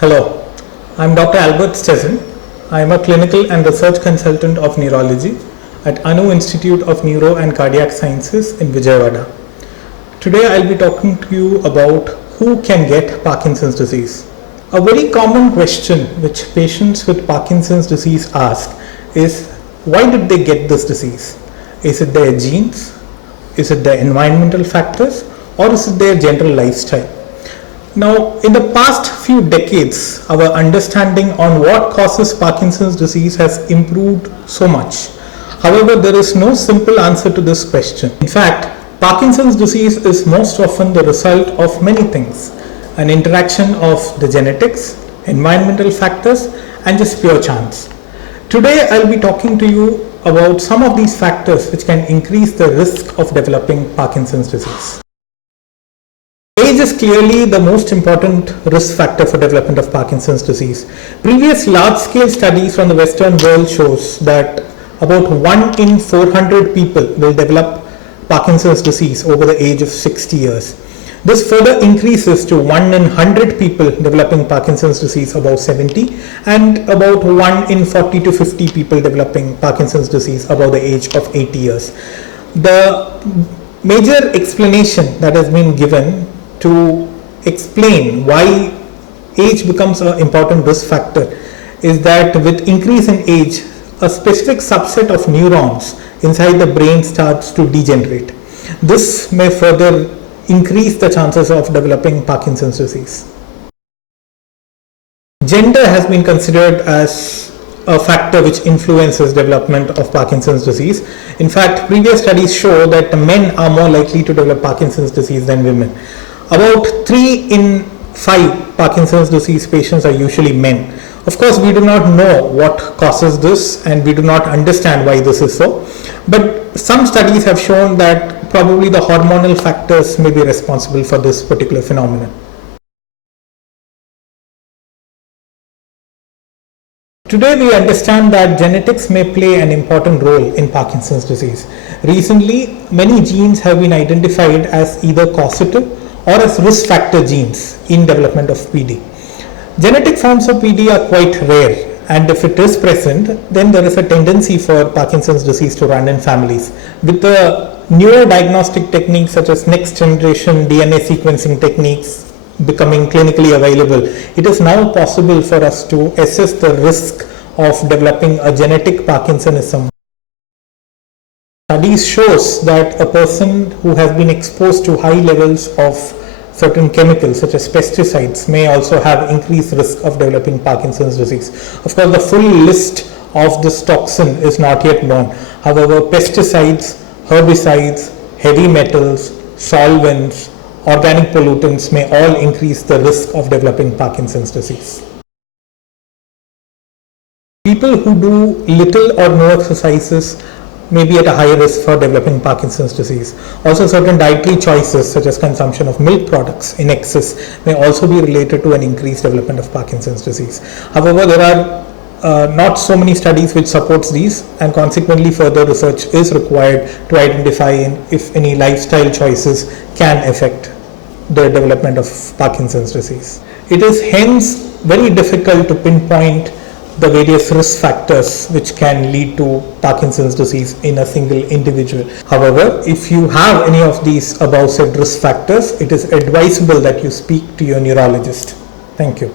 Hello, I'm Dr. Albert Stezin. I am a clinical and research consultant of neurology at ANU Institute of Neuro and Cardiac Sciences in Vijayawada. Today I'll be talking to you about who can get Parkinson's disease. A very common question which patients with Parkinson's disease ask is, why did they get this disease? Is it their genes? Is it their environmental factors? Or is it their general lifestyle? Now, in the past few decades, our understanding on what causes Parkinson's disease has improved so much. However, there is no simple answer to this question. In fact, Parkinson's disease is most often the result of many things, an interaction of the genetics, environmental factors, and just pure chance. Today, I'll be talking to you about some of these factors which can increase the risk of developing Parkinson's disease. Age is clearly the most important risk factor for development of Parkinson's disease. Previous large-scale studies from the Western world shows that about 1 in 400 people will develop Parkinson's disease over the age of 60 years. This further increases to 1 in 100 people developing Parkinson's disease above 70 and about 1 in 40 to 50 people developing Parkinson's disease above the age of 80 years. The major explanation that has been given to explain why age becomes an important risk factor is that with increase in age, a specific subset of neurons inside the brain starts to degenerate. This may further increase the chances of developing Parkinson's disease. Gender has been considered as a factor which influences development of Parkinson's disease. In fact, previous studies show that men are more likely to develop Parkinson's disease than women. About 3 in 5 Parkinson's disease patients are usually men. Of course, we do not know what causes this and we do not understand why this is so. But some studies have shown that probably the hormonal factors may be responsible for this particular phenomenon. Today we understand that genetics may play an important role in Parkinson's disease. Recently, many genes have been identified as either causative or as risk factor genes in development of PD. Genetic forms of PD are quite rare, and if it is present, then there is a tendency for Parkinson's disease to run in families. With the newer diagnostic techniques such as next generation DNA sequencing techniques becoming clinically available, it is now possible for us to assess the risk of developing a genetic Parkinsonism. Studies shows that a person who has been exposed to high levels of certain chemicals such as pesticides may also have increased risk of developing Parkinson's disease. Of course, the full list of this toxin is not yet known. However, pesticides, herbicides, heavy metals, solvents, organic pollutants may all increase the risk of developing Parkinson's disease. People who do little or no exercises may be at a higher risk for developing Parkinson's disease. Also, certain dietary choices such as consumption of milk products in excess may also be related to an increased development of Parkinson's disease. However, there are not so many studies which supports these, and consequently further research is required to identify if any lifestyle choices can affect the development of Parkinson's disease. It is hence very difficult to pinpoint the various risk factors which can lead to Parkinson's disease in a single individual. However, if you have any of these above said risk factors, it is advisable that you speak to your neurologist. Thank you.